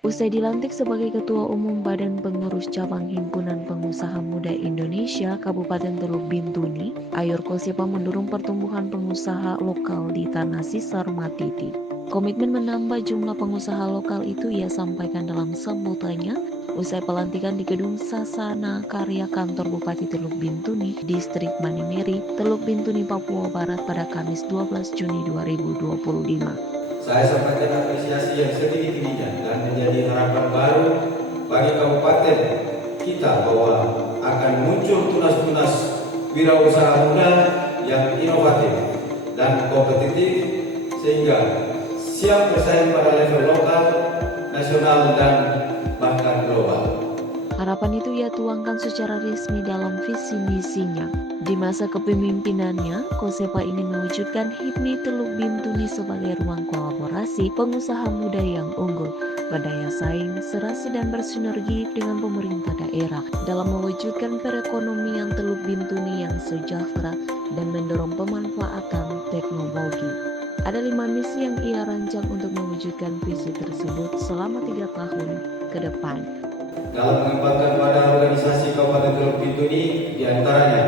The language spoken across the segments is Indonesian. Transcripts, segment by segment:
Usai dilantik sebagai Ketua Umum Badan Pengurus Cabang Himpunan Pengusaha Muda Indonesia Kabupaten Teluk Bintuni, Ayor Kosepa mendorong pertumbuhan pengusaha lokal di Tanah Sisar Matiti. Komitmen menambah jumlah pengusaha lokal itu ia sampaikan dalam sambutannya usai pelantikan di Gedung Sasana Karya Kantor Bupati Teluk Bintuni, Distrik Manimeri, Teluk Bintuni, Papua Barat pada Kamis 12 Juni 2025. Saya sampaikan apresiasi yang setinggi-tingginya dan menjadi harapan baru bagi kabupaten kita bahwa akan muncul tunas-tunas wirausaha muda yang inovatif dan kompetitif sehingga siap bersaing pada level lokal, nasional, dan bahkan global. Harapan itu ia tuangkan secara resmi dalam visi misinya. Di masa kepemimpinannya, Kosepa ingin mewujudkan HIPMI Teluk Bintuni sebagai ruang kolaborasi pengusaha muda yang unggul, berdaya saing, serasi dan bersinergi dengan pemerintah daerah dalam mewujudkan perekonomian Teluk Bintuni yang sejahtera dan mendorong pemanfaatan teknologi. Ada 5 misi yang ia rancang untuk mewujudkan visi tersebut selama 3 tahun ke depan. Dalam mengembangkan wadah organisasi Kabupaten Teluk Bintuni diantaranya: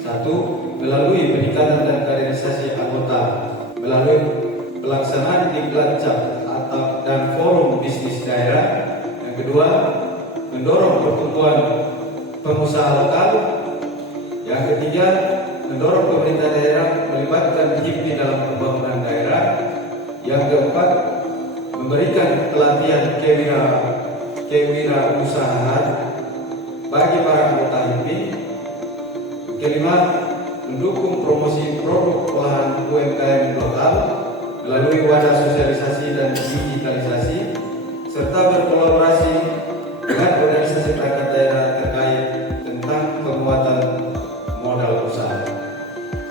1. Melalui peningkatan dan kaderisasi anggota melalui pelaksanaan diklat cap atau dan forum bisnis daerah. Yang kedua, mendorong pertumbuhan pengusaha lokal. Yang ketiga, mendorong pemerintah daerah melibatkan HIPMI dalam pembangunan daerah. Yang keempat, memberikan pelatihan kewirausahaan bagi para anggota HIPMI. Kelima, mendukung promosi produk olahan UMKM lokal melalui wadah sosialisasi dan digitalisasi, serta berkolaborasi dengan organisasi perangkat daerah terkait tentang penguatan modal usaha.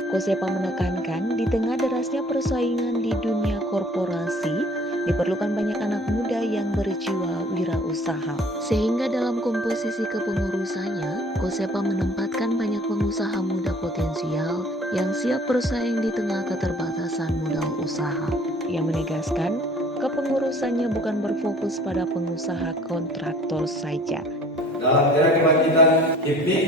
Kosepa menekankan di tengah derasnya persaingan di dunia korporasi, diperlukan banyak anak muda yang berjiwa wirausaha. Sehingga dalam komposisi kepengurusannya, Kosepa menempatkan banyak pengusaha muda potensial yang siap bersaing di tengah keterbatasan modal usaha. Ia menegaskan, kepengurusannya bukan berfokus pada pengusaha kontraktor saja. Dalam era kebangkitan HIPMI,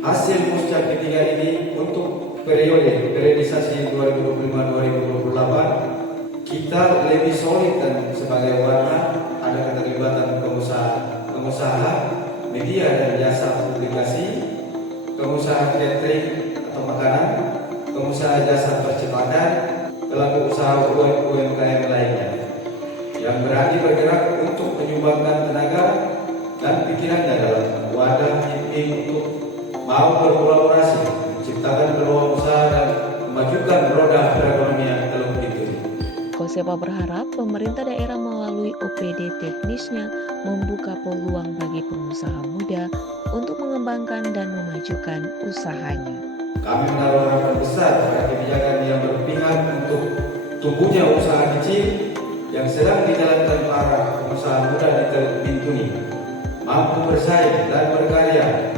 hasil muscak ketiga ini untuk periode periodisasi 2025-2028 kita lebih solid dan sebagai warna ada keterlibatan pengusaha media dan jasa publikasi, pengusaha catering atau makanan, pengusaha jasa percepatan, pelaku usaha UMKM lainnya yang berani bergerak untuk menyumbangkan tenaga dan pikirannya dalam wadah HIPMI untuk mau berkolaborasi, menciptakan peluang usaha dan memajukan roda perekonomian Teluk Bintuni. Kosepa berharap pemerintah daerah melalui OPD teknisnya membuka peluang bagi pengusaha muda untuk mengembangkan dan memajukan usahanya. Kami menaruh harapan besar pada kebijakan yang berpihak untuk tumbuhnya usaha kecil yang sedang dijalankan para pengusaha muda di Teluk Bintuni, mampu bersaing dan berkarya